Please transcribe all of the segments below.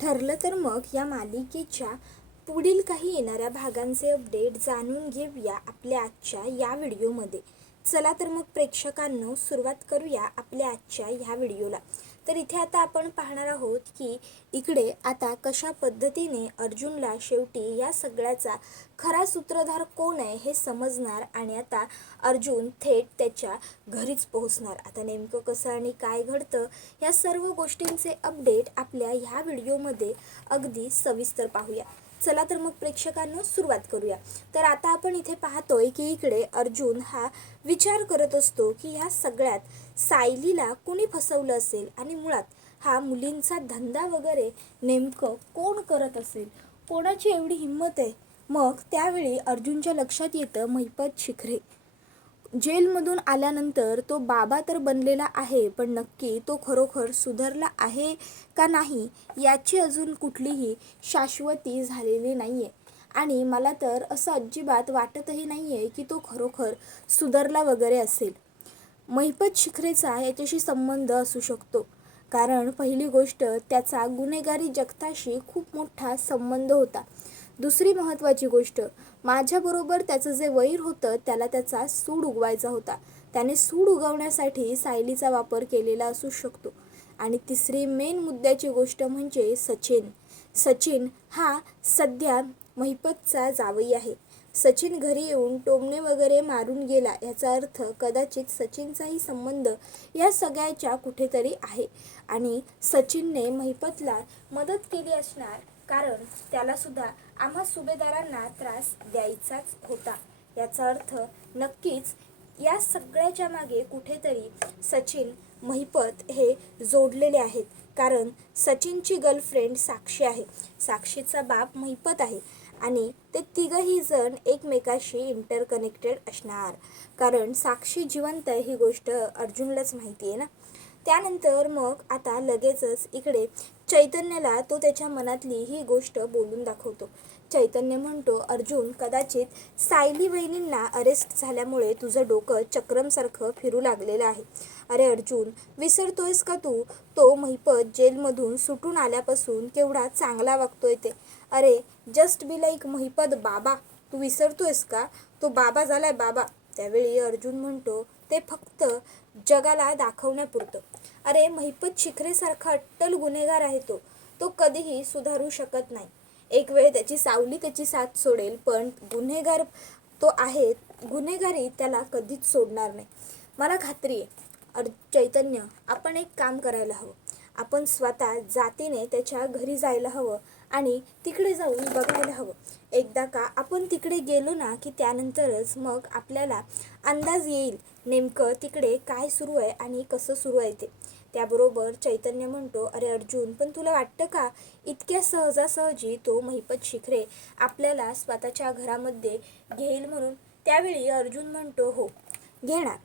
ठरलं तर मग या मालिकेच्या पुढील काही येणाऱ्या भागांचे अपडेट जाणून घेऊया आपल्या आजच्या या व्हिडिओमध्ये. चला तर मग प्रेक्षकांनो, सुरुवात करूया आपल्या आजच्या ह्या व्हिडिओला. तर इथे आता आपण पाहणार आहोत की इकडे आता कशा पद्धतीने अर्जुनला शेवटी या सगळ्याचा खरा सूत्रधार कोण आहे हे समजणार आणि आता अर्जुन थेट त्याच्या घरीच पोहोचणार. आता नेमकं कसं आणि काय घडतं या सर्व गोष्टींचे अपडेट आपल्या ह्या व्हिडिओमध्ये अगदी सविस्तर पाहूया. चला तर मग प्रेक्षकांनो, सुरुवात करूया. तर आता आपण इथे पाहतोय की इकडे अर्जुन हा विचार करत असतो की ह्या सगळ्यात सायलीला कोणी फसवलं असेल आणि मुळात हा मुलींचा धंदा वगैरे नेमकं कोण करत असेल, कोणाची एवढी हिंमत आहे. मग त्यावेळी अर्जुनच्या लक्षात येतं महिपत शिखरे. जेलमधून आल्यानंतर तो बाबा तर बनलेला आहे, पण नक्की तो खरोखर सुधारला आहे का नाही याची अजून कुठलीही शाश्वती झालेली नाही आहे. आणि मला तर असं अजिबात वाटतही नाही आहे की तो खरोखर सुधारला वगैरे असेल. महिपत शिखरेचा याच्याशी संबंध असू शकतो, कारण पहिली गोष्ट त्याचा गुन्हेगारी जगताशी खूप मोठा संबंध होता. दुसरी महत्त्वाची गोष्ट, माझ्याबरोबर त्याचं जे वैर होतं त्याला त्याचा सूड उगवायचा होता. त्याने सूड उगवण्यासाठी सायलीचा वापर केलेला असू शकतो. आणि तिसरी मेन मुद्द्याची गोष्ट म्हणजे सचिन हा सध्या महिपतचा जावई आहे. सचिन घरी येऊन टोमणे वगैरे मारून गेला, याचा अर्थ कदाचित सचिनचाही संबंध या सगळ्याच्या कुठेतरी आहे. आणि सचिनने महिपतला मदत केली असणार, कारण त्याला सुद्धा आम्हा सुभेदारांना त्रास द्यायचाच होता. याचा अर्थ नक्कीच या सगळ्याच्या मागे कुठेतरी सचिन महिपत हे जोडलेले आहेत, कारण सचिनची गर्लफ्रेंड साक्षी आहे, साक्षीचा बाप महिपत आहे आणि ते तिघही जण एकमेकाशी इंटरकनेक्टेड असणार, कारण साक्षी जिवंत आहे ही गोष्ट अर्जुनलाच माहिती आहे ना. त्यानंतर मग आता लगेचच इकडे चैतन्याला तो त्याच्या मनातली ही गोष्ट बोलून दाखवतो. चैतन्य म्हणतो, अर्जुन, कदाचित सायली वहिनींना अरेस्ट झाल्यामुळे तुझं डोकं चक्रमसारखं फिरू लागलेलं आहे. अरे अर्जुन, विसरतोयस का तू? तो महिपत जेलमधून सुटून आल्यापासून केवढा चांगला वागतोय ते. अरे जस्ट बी लाईक महिपत बाबा. तू विसरतोयस का? तो बाबा झालाय बाबा. त्यावेळी अर्जुन म्हणतो, ते फक्त जगाला दाखवण्यापुरतं. अरे महिपत शिखरेसारखा अट्टल गुन्हेगार आहे तो. तो कधीही सुधारू शकत नाही. एक वेळ त्याची सावली त्याची साथ सोडेल, पण गुन्हेगार तो आहे, गुन्हेगारी त्याला कधीच सोडणार नाही. मला खात्री आहे चैतन्य, आपण एक काम करायला हवं. आपण स्वतः जातीने त्याच्या घरी जायला हवं आणि तिकडे जाऊन बघायला हवं. एकदा का आपण तिकडे गेलो ना की त्यानंतरच मग आपल्याला अंदाज येईल नेमकं तिकडे काय सुरू आहे आणि कसं सुरू आहे ते. त्याबरोबर चैतन्य म्हणतो, अरे अर्जुन, पण तुला वाटतं का इतक्या सहजासहजी तो महिपत शिखरे आपल्याला स्वतःच्या घरामध्ये घेईल म्हणून? त्यावेळी अर्जुन म्हणतो, हो घेणार,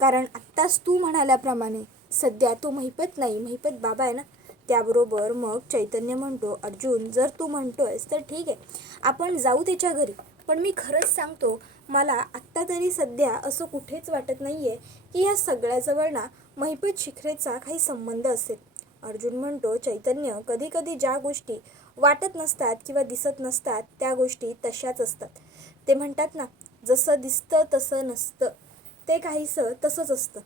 कारण आत्ताच तू म्हणाल्याप्रमाणे सध्या तो महिपत नाही, महिपत बाबा आहे ना. त्याबरोबर मग चैतन्य म्हणतो, अर्जुन, जर तू म्हणतोयस तर ठीक आहे, आपण जाऊ त्याच्या घरी. पण मी खरंच सांगतो, मला आत्ता तरी सध्या असं कुठेच वाटत नाही आहे की या सगळ्याजवळ ना महिपत शिखरेचा काही संबंध असेल. अर्जुन म्हणतो, चैतन्य, कधी कधी ज्या गोष्टी वाटत नसतात किंवा दिसत नसतात त्या गोष्टी तशाच असतात. ते म्हणतात ना, जसं दिसतं तसं नसतं, ते काहीसं तसंच असतं.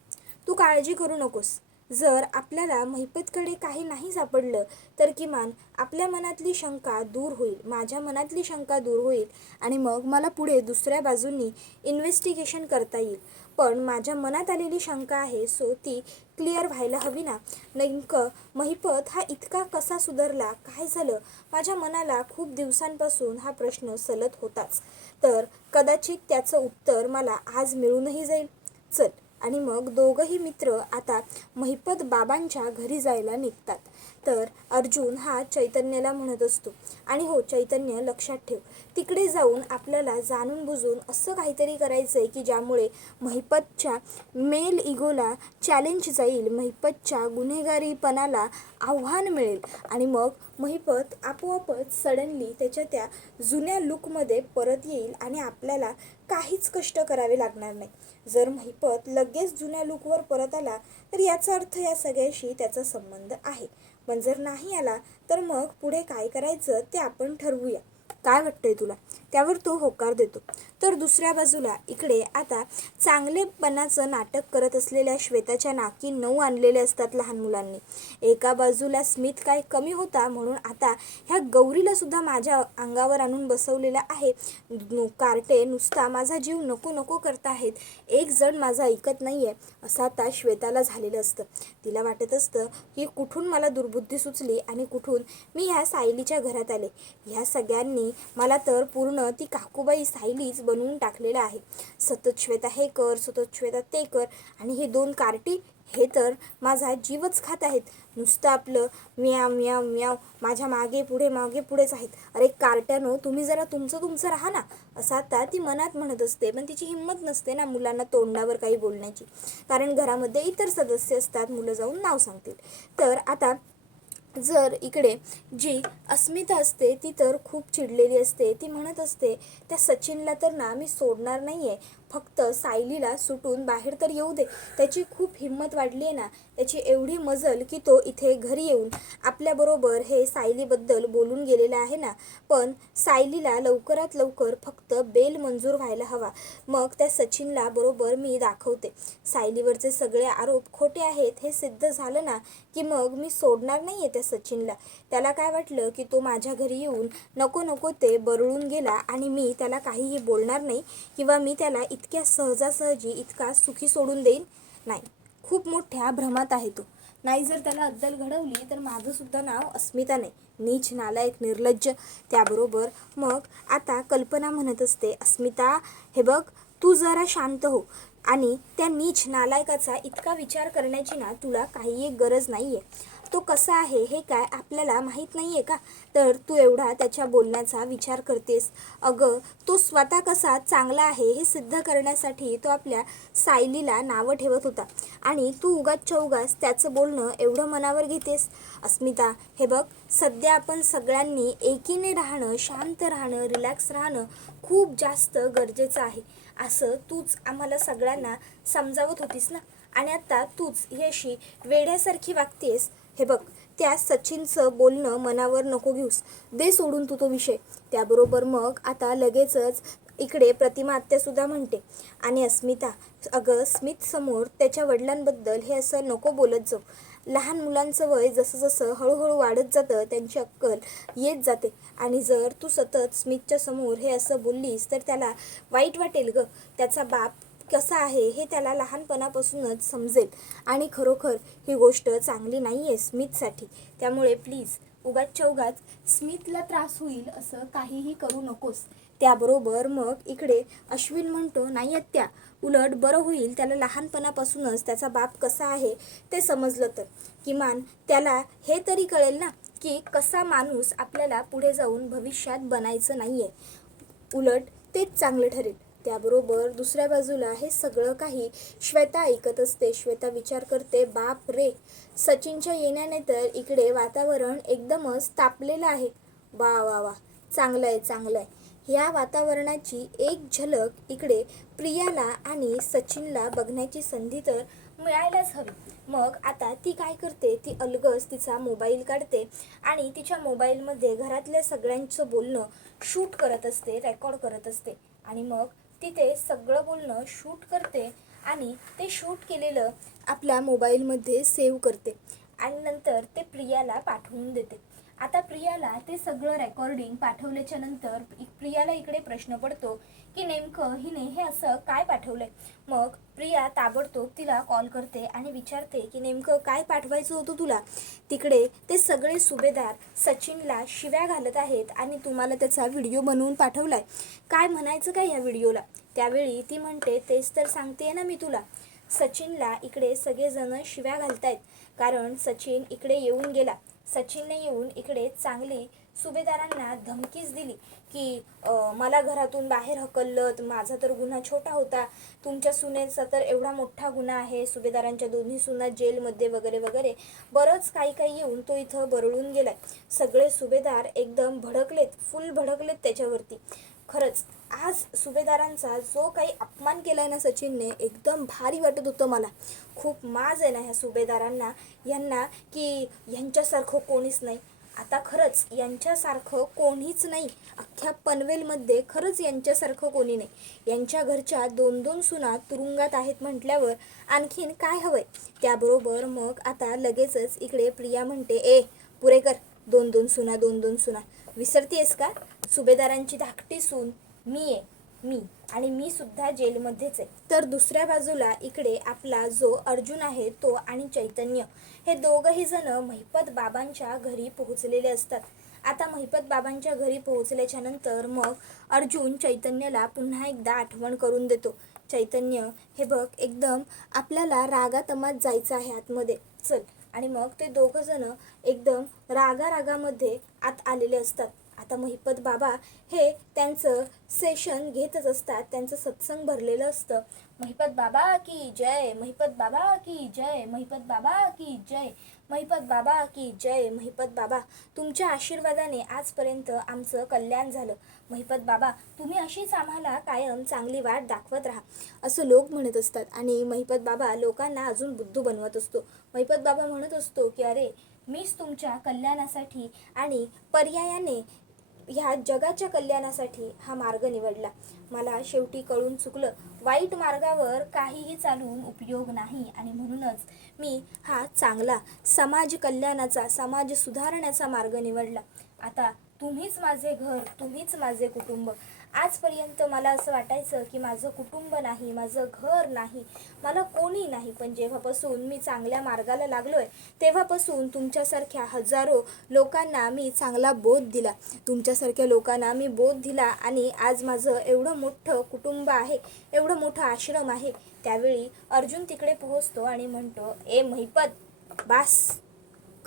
तू काळजी करू नकोस. जर आपल्याला महिपतकडे काही नाही सापडलं तर किमान आपल्या मनातली शंका दूर होईल, माझ्या मनातली शंका दूर होईल आणि मग मला पुढे दुसऱ्या बाजूंनी इन्व्हेस्टिगेशन करता येईल. पण माझ्या मनात आलेली शंका आहे, सो ती क्लिअर व्हायला हवी ना. नेमकं महिपत हा इतका कसा सुधारला, काय झालं? माझ्या मनाला खूप दिवसांपासून हा प्रश्न सलत होताच. तर कदाचित त्याचं उत्तर मला आज मिळूनही जाईल. चल. आणि मग दोघंही मित्र आता महिपत बाबांच्या घरी जायला निघतात. तर अर्जुन हा चैतन्याला म्हणत असतो, आणि हो चैतन्य, लक्षात ठेव, तिकडे जाऊन आपल्याला जाणून बुजून असं काहीतरी करायचं आहे की ज्यामुळे महिपतच्या मेल इगोला चॅलेंज जाईल, महिपतच्या गुन्हेगारीपणाला आव्हान मिळेल आणि मग महिपत आपोआपच सडनली त्याच्या त्या जुन्या लुकमध्ये परत येईल आणि आपल्याला काहीच कष्ट करावे लागणार नाही. जर महिपत लगेच जुन्या लुकवर परत आला तर याचा अर्थ या सगळ्याशी त्याचा संबंध आहे. पण जर नाही आला तर मग पुढे काय करायचं ते आपण ठरवूया. काय वाटतंय तुला? त्यावर तो होकार देतो. तर दुसऱ्या बाजूला इकडे आता चांगलेपणाचं नाटक करत असलेल्या श्वेताच्या नाकी 9 आणलेले असतात लहान मुलांनी. एका बाजूला स्मित काय कमी होता म्हणून आता ह्या गौरीला सुद्धा माझ्या अंगावर आणून बसवलेला आहे. कार्टे नुसता माझा जीव नको नको करत आहेत, एक जण माझा ऐकत नाहीये असं आता श्वेताला झालेलं असतं. तिला वाटत असतं की कुठून मला दुर्बुद्धी सुचली आणि कुठून मी ह्या सायलीच्या घरात आले. ह्या सगळ्यांनी मला तर पूर्ण ती काकूबाई सायलीच बनवून टाकलेलं आहे. सतत श्वेता हे कर, सतत श्वेता ते कर, आणि हे 2 कार्टी हे तर माझा जीवच खात आहेत. नुसतं आपलं म्याव म्याव म्याव माझ्या मागे पुढेच आहेत. अरे कार्ट्यानो, तुम्ही जरा तुमचं राहा ना, असं आता ती मनात म्हणत असते. पण तिची हिंमत नसते ना मुलांना तोंडावर काही बोलण्याची, कारण घरामध्ये इतर सदस्य असतात, मुलं जाऊन नाव सांगतील. तर आता जर इकडे जी अस्मिता असते ती तर खूप चिडलेली असते. ती म्हणत असते त्या सचिनला तर ना मी सोडणार नाही आहे, फक्त सायलीला सुटून बाहेर तर येऊ दे. त्याची खूप हिंमत वाढली आहे ना, त्याची एवढी मजल की तो इथे घरी येऊन आपल्याबरोबर हे सायलीबद्दल बोलून गेलेला आहे ना. पण सायलीला लवकरात लवकर फक्त बेल मंजूर व्हायला हवा. मग त्या सचिनला बरोबर मी दाखवते. सायलीवरचे सगळे आरोप खोटे आहेत हे सिद्ध झालं ना की मग मी सोडणार नाही आहे त्या सचिनला. त्याला काय वाटलं की तो माझ्या घरी येऊन नको ते बरळून गेला आणि मी त्याला काहीही बोलणार नाही किंवा मी त्याला इतक्या सहजासहजी इतका सुखी सोडून देईन नाही. खूप मोठ्या भ्रमात आहे तो. नाही जर त्याला अद्दल घडवली तर माझं सुद्धा नाव अस्मिता नाही, नीच, नालायक, निर्लज्ज. त्याबरोबर मग आता कल्पना म्हणत असते, अस्मिता हे बघ, तू जरा शांत हो आणि त्या नीच नालायकाचा इतका विचार करण्याची ना तुला काही एक गरज नाही आहे. तो कसा आहे हे काय आपल्याला माहीत नाही आहे का? तर तू एवढा त्याच्या बोलण्याचा विचार करतेस. अगं, तो स्वतः कसा चांगला आहे हे सिद्ध करण्यासाठी तो आपल्या सायलीला नावं ठेवत होता आणि तू उगाचच्या उगाच त्याचं बोलणं एवढं मनावर घेतेस. अस्मिता हे बघ, सध्या आपण सगळ्यांनी एकीने राहणं, शांत राहणं, रिलॅक्स राहणं खूप जास्त गरजेचं आहे असं तूच आम्हाला सगळ्यांना समजावत होतीस ना, आणि आता तूच ही अशी वेड्यासारखी वागतेस. हे बघ, त्या सचिनचं बोलणं मनावर नको घेऊस, दे सोडून तू तो विषय. त्याबरोबर मग आता लगेचच इकडे प्रतिमा आत्यासुद्धा म्हणते, आणि अस्मिता अगं, स्मित समोर त्याच्या वडिलांबद्दल हे असं नको बोलत जाऊ. लहान मुलांचं वय जसं जसं हळूहळू वाढत जातं त्यांची अक्कल येत जाते, आणि जर तू सतत स्मितच्या समोर हे असं बोललीस तर त्याला वाईट वाटेल गं. त्याचा बाप कसा आहे हे त्याला लहानपणापासूनच समजेल आणि खरोखर ही गोष्ट चांगली नाही आहे स्मितसाठी. त्यामुळे प्लीज उगाचच्या उगाच स्मितला त्रास होईल असं काहीही करू नकोस. त्याबरोबर मग इकडे अश्विन म्हणतो, नाही आत्या, उलट बरं होईल त्याला लहानपणापासूनच त्याचा बाप कसा आहे ते समजलं तर. किमान त्याला हे तरी कळेल ना की कसा माणूस आपल्याला पुढे जाऊन भविष्यात बनायचं नाही आहे. उलट तेच चांगलं ठरेल. त्याबरोबर दुसऱ्या बाजूला हे सगळं काही श्वेता ऐकत असते. श्वेता विचार करते, बाप रे, सचिनच्या येण्याने तर इकडे वातावरण एकदमच तापलेलं आहे. वा वा वा, चांगलं आहे. ह्या वातावरणाची एक झलक इकडे प्रियाला आणि सचिनला बघण्याची संधी तर मिळायलाच हवी. मग आता ती काय करते, ती अलगस तिचा मोबाईल काढते आणि तिच्या मोबाईलमध्ये घरातल्या सगळ्यांचं बोलणं शूट करत असते, रेकॉर्ड करत असते. आणि मग ती ते सगळं बोलणं शूट करते आणि ते शूट केलेलं आपल्या मोबाईलमध्ये सेव्ह करते आणि नंतर ते प्रियाला पाठवून देते. आता प्रियाला ते सगळं रेकॉर्डिंग पाठवल्याच्या नंतर प्रियाला इकडे प्रश्न पडतो की नेमकं हिने हे असं काय पाठवलंय. मग प्रिया ताबडतोब तिला कॉल करते आणि विचारते की नेमकं काय पाठवायचं होतं तुला. तिकडे ते सगळे सुभेदार सचिनला शिव्या घालत आहेत आणि तुम्हाला त्याचा व्हिडिओ बनवून पाठवलाय. काय म्हणायचं काय ह्या व्हिडिओला? त्यावेळी ती म्हणते, तेच तर सांगते ना मी तुला. सचिनला इकडे सगळेजण शिव्या घालतायत कारण सचिन इकडे येऊन गेला. सचिनने येऊन इकडे चांगली सुभेदारांना धमकीच दिली की मला घरातून बाहेर हकललं, माझा तर गुन्हा छोटा होता, तुमच्या सुनेचा तर एवढा मोठा गुन्हा आहे, सुभेदारांच्या दोन्ही सुना जेलमध्ये वगैरे वगैरे बरंच काही येऊन तो इथं बरळून गेलाय. सगळे सुभेदार एकदम भडकलेत, फुल भडकलेत त्याच्यावरती. खरंच आज सुभेदारांचा जो काही अपमान केला आहे ना सचिनने, एकदम भारी वाटत होतं मला. खूप माज आहे ना ह्या सुभेदारांना, यांना की यांच्यासारखं कोणीच नाही. आता खरंच यांच्यासारखं कोणीच नाही. अख्ख्या पनवेलमध्ये खरंच यांच्यासारखं कोणी नाही. यांच्या घरच्या 2-2 सुना तुरुंगात आहेत म्हटल्यावर आणखीन काय हवंय. त्याबरोबर मग आता लगेचच इकडे प्रिया म्हणते, ए पुरे कर, 2-2 सुना, 2-2 सुना. विसरतेस का? सुभेदारांची धाकटी सून मी आहे, मी. आणि मी सुद्धा जेलमध्येच आहे. तर दुसऱ्या बाजूला इकडे आपला जो अर्जुन आहे तो आणि चैतन्य हे दोघंही जण महिपत बाबांच्या घरी पोहोचलेले असतात. आता महिपत बाबांच्या घरी पोहोचल्याच्या नंतर मग अर्जुन चैतन्याला पुन्हा एकदा आठवण करून देतो. चैतन्य हे बघ, एकदम आपल्याला रागातमात जायचं आहे आतमध्ये, चल. आणि मग ते दोघं जण एकदम रागामध्ये आत आलेले असतात. आता महिपत बाबा हे त्यांचं सेशन घेतच असतात, त्यांचं सत्संग भरलेलं असतं. महिपत बाबा की जय, महिपत बाबा की जय, महिपत बाबा की जय, महिपत बाबा की जय. महिपत बाबा, तुमच्या आशीर्वादाने आजपर्यंत आमचं कल्याण झालं. महिपत बाबा, तुम्ही अशीच आम्हाला कायम चांगली वाट दाखवत राहा, असं लोक म्हणत असतात. आणि महिपत बाबा लोकांना अजून बुद्धू बनवत असतो. महिपत बाबा म्हणत असतो की अरे, मीच तुमच्या कल्याणासाठी आणि पर्यायाने ह्या जगाच्या कल्याणासाठी हा मार्ग निवडला. मला शेवटी कळून चुकलं, वाईट मार्गावर काहीही चालून उपयोग नाही. आणि म्हणूनच मी हा चांगला समाज कल्याणाचा, समाज सुधारण्याचा मार्ग निवडला. आता तुम्हीच माझे घर, तुम्हीच माझे कुटुंब. आजपर्यंत मला असं वाटायचं की माझं कुटुंब नाही, माझं घर नाही, मला कोणी नाही. पण जेव्हापासून मी चांगल्या मार्गाला लागलोय तेव्हापासून तुमच्यासारख्या हजारो लोकांना मी चांगला बोध दिला, तुमच्यासारख्या लोकांना मी बोध दिला. आणि आज माझं एवढं मोठं कुटुंब आहे, एवढं मोठं आश्रम आहे. त्यावेळी अर्जुन तिकडे पोहोचतो आणि म्हणतो, ए महिपत, बास,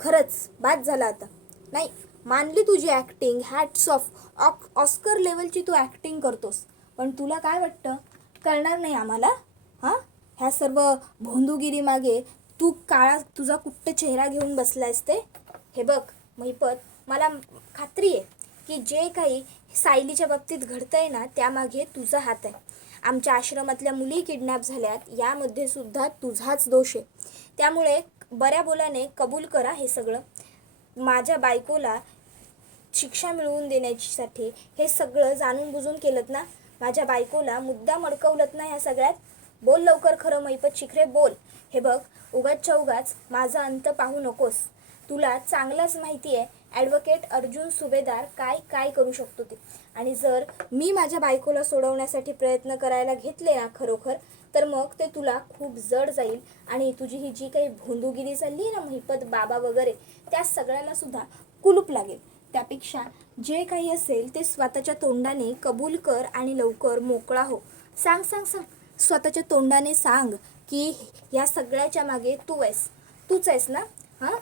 खरंच बास झाला आता. नाही, मानली तुझी ॲक्टिंग, हॅट्स ऑफ, ऑस्कर लेवलची तू ॲक्टिंग करतोस. पण तुला काय वाटतं, कळणार नाही आम्हाला? हां, ह्या सर्व भोंदूगिरी मागे तू काळा तुझा कुट्ट चेहरा घेऊन बसलायस ते. हे बघ महिपत, मला खात्री आहे की जे काही सायलीच्या बाबतीत घडतंय ना त्यामागे तुझा हात आहे. आमच्या आश्रमातल्या मुली किडनॅप झाल्यात, यामध्ये सुद्धा तुझाच दोष आहे. त्यामुळे बऱ्या बोलाने कबूल करा हे सगळं. माझ्या बायकोला शिक्षा मिळवून देण्यासाठी हे सगळं जाणून बुजून केलंत ना, माझ्या बायकोला मुद्दाम अडकवलंत ना ह्या सगळ्यात. बोल लवकर खरं महिपत शिखरे, बोल. हे बघ, उगाचच्या उगाच माझा अंत पाहू नकोस. तुला चांगलाच माहिती आहे ॲडव्होकेट अर्जुन सुभेदार काय काय करू शकतो ते. आणि जर मी माझ्या बायकोला सोडवण्यासाठी प्रयत्न करायला घेतले ना खरोखर, तर मग ते तुला खूप जड जाईल. आणि तुझी ही जी काही भोंदूगिरी चालली आहे ना महिपत बाबा वगैरे, त्या सगळ्याला सुद्धा कुलूप लागेल. त्यापेक्षा जे काही असेल ते स्वतःच्या तोंडाने कबूल कर आणि लवकर मोकळा हो. सांग सांग सांग, स्वतःच्या तोंडाने सांग की या सगळ्याच्या मागे तूच आहेस ना. हां,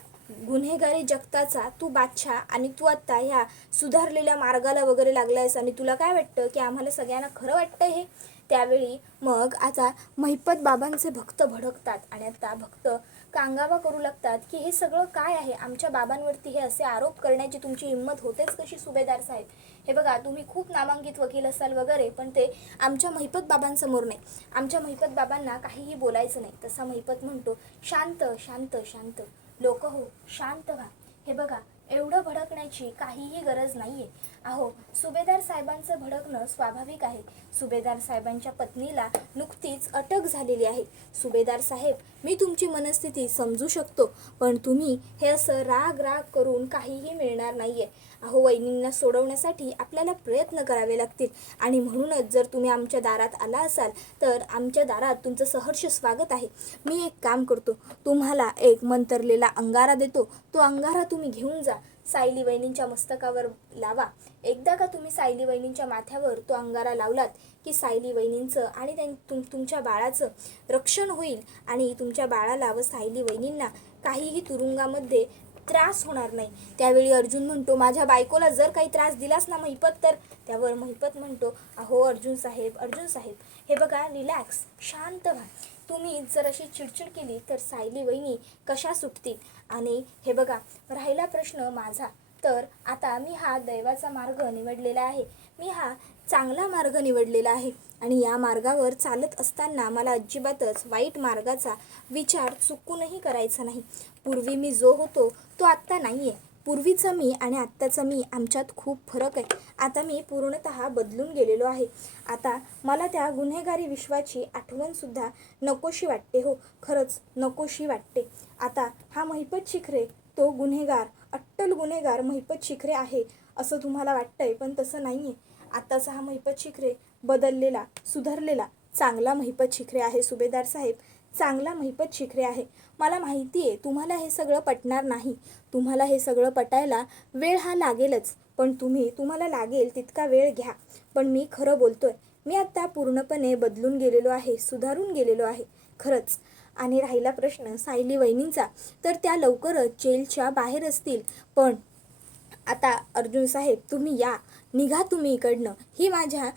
गुन्हेगारी जगताचा तू बादशाह, आणि तू आत्ता ह्या सुधारलेल्या मार्गाला वगैरे लागलायस. आणि तुला काय वाटतं की आम्हाला सगळ्यांना खरं वाटतं हे. त्यावेळी मग आता महिपत बाबांचे भक्त भडकतात आणि आता भक्त कांगावा करू लागतात की हे सगळं काय आहे, आमच्या बाबांवरती हे असे आरोप करण्याची तुमची हिंमत होतेच कशी सुभेदार साहेब. हे बघा, तुम्ही खूप नामांकित वकील असाल वगैरे, पण ते आमच्या महिपत बाबांसमोर नाही. आमच्या महिपत बाबांना काहीही बोलायचं नाही. तसा महिपत म्हणतो, शांत शांत शांत लोक हो, शांत व्हा. हे बघा, एवढं भडकण्याची काहीही गरज नाहीये. अहो, सुभेदार साहेबांचं भडकणं स्वाभाविक आहे. सुभेदार साहेबांच्या पत्नीला नुकतीच अटक झालेली आहे. सुभेदार साहेब, मी तुमची मनस्थिती समजू शकतो, पण तुम्ही हे असं राग करून काहीही मिळणार नाहीये. अहो, वहिनींना सोडवण्यासाठी आपल्याला प्रयत्न करावे लागतील. आणि म्हणूनच जर तुम्ही आमच्या दारात आला असाल तर आमच्या दारात तुमचं सहर्ष स्वागत आहे. मी एक काम करतो, तुम्हाला एक मंतरलेला अंगारा देतो. तो अंगारा तुम्ही घेऊन जा, सायली वहिनींच्या मस्तकावर लावा. एकदा का तुम्ही सायली वहिनींच्या माथ्यावर तो अंगारा लावलात की सायली वहिनींचं आणि तुमच्या बाळाचं रक्षण होईल. आणि तुमच्या बाळाला व सायली वहिनींना काहीही तुरुंगामध्ये त्रास होणार नाही. त्यावेळी अर्जुन म्हणतो, माझ्या बायकोला जर काही त्रास दिलास ना महिपत तर. त्यावर महिपत म्हणतो, अहो अर्जुन साहेब, हे बघा, रिलॅक्स, शांत व्हा. तुम्ही जर अशी चिडचिड केली तर सायली वहिनी कशा सुटतील. आणि हे बघा, राहिला प्रश्न माझा, तर आता मी हा दैवाचा मार्ग निवडलेला आहे. मी हा चांगला मार्ग निवडलेला आहे आणि या मार्गावर चालत असताना मला अजिबातच वाईट मार्गाचा विचार चुकूनही करायचा नाही. पूर्वी मी जो होतो तो आत्ता नाही आहे. पूर्वीचा मी आणि आत्ताचा मी आमच्यात खूप फरक आहे. आता मी पूर्णतः बदलून गेलेलो आहे. आता मला त्या गुन्हेगारी विश्वाची आठवणसुद्धा नकोशी वाटते. हो, खरंच नकोशी वाटते. आता हा महिपत शिखरे तो गुन्हेगार, अट्टल गुन्हेगार महिपत शिखरे आहे असं तुम्हाला वाटतंय, पण तसं नाही आहे. आत्ताचा हा महिपत शिखरे बदललेला, सुधारलेला, चांगला महिपत शिखरे आहे. सुभेदार साहेब, चांगला महिपत शिखरे आहे. मला माहिती आहे तुम्हाला हे सगळं पटणार नाही. तुम्हाला हे सगळं पटायला वेळ हा लागेलच, पण तुम्हाला लागेल तितका वेळ घ्या. पण मी खरं बोलतोय. मी आत्ता पूर्णपणे बदलून गेलेलो आहे, सुधारून गेलेलो आहे खरंच. आणि राहिला प्रश्न सायली वहिनींचा, तर त्या लवकरच जेलच्या बाहेर असतील. पण आता अर्जुन साहेब तुम्ही या, निघा तुम्ही इकडनं. ही माझ्या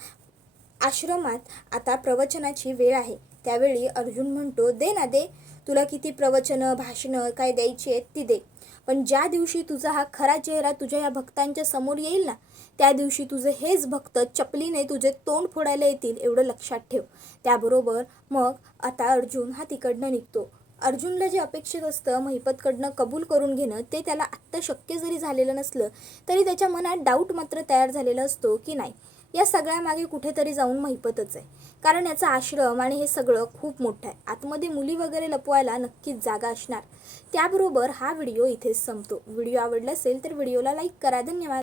आश्रमात आता प्रवचनाची वेळ आहे. त्यावेळी अर्जुन म्हणतो, दे ना दे, तुला किती प्रवचनं भाषणं काय द्यायची आहेत ती दे. पण ज्या दिवशी तुझा हा खरा चेहरा तुझ्या या भक्तांच्या समोर येईल ना, त्या दिवशी तुझे हेच भक्त चपलीने तुझे तोंड फोडायला येतील, एवढं लक्षात ठेव. त्याबरोबर मग आता अर्जुन हा तिकडनं निघतो. अर्जुनला जे अपेक्षित असतं महिपतकडनं कबूल करून घेणं, ते त्याला आत्ता शक्य जरी झालेलं नसलं तरी त्याच्या मनात डाऊट मात्र तयार झालेला असतो की नाही, या सगळ्यामागे कुठेतरी जाऊन महिपतच आहे. कारण याचा आश्रम आणि हे सगळं खूप मोठं आहे. आतमध्ये मुली वगैरे लपवायला नक्कीच जागा असणार. त्याबरोबर हा व्हिडिओ इथेच संपतो. व्हिडिओ आवडला असेल तर व्हिडिओला लाईक करा. धन्यवाद.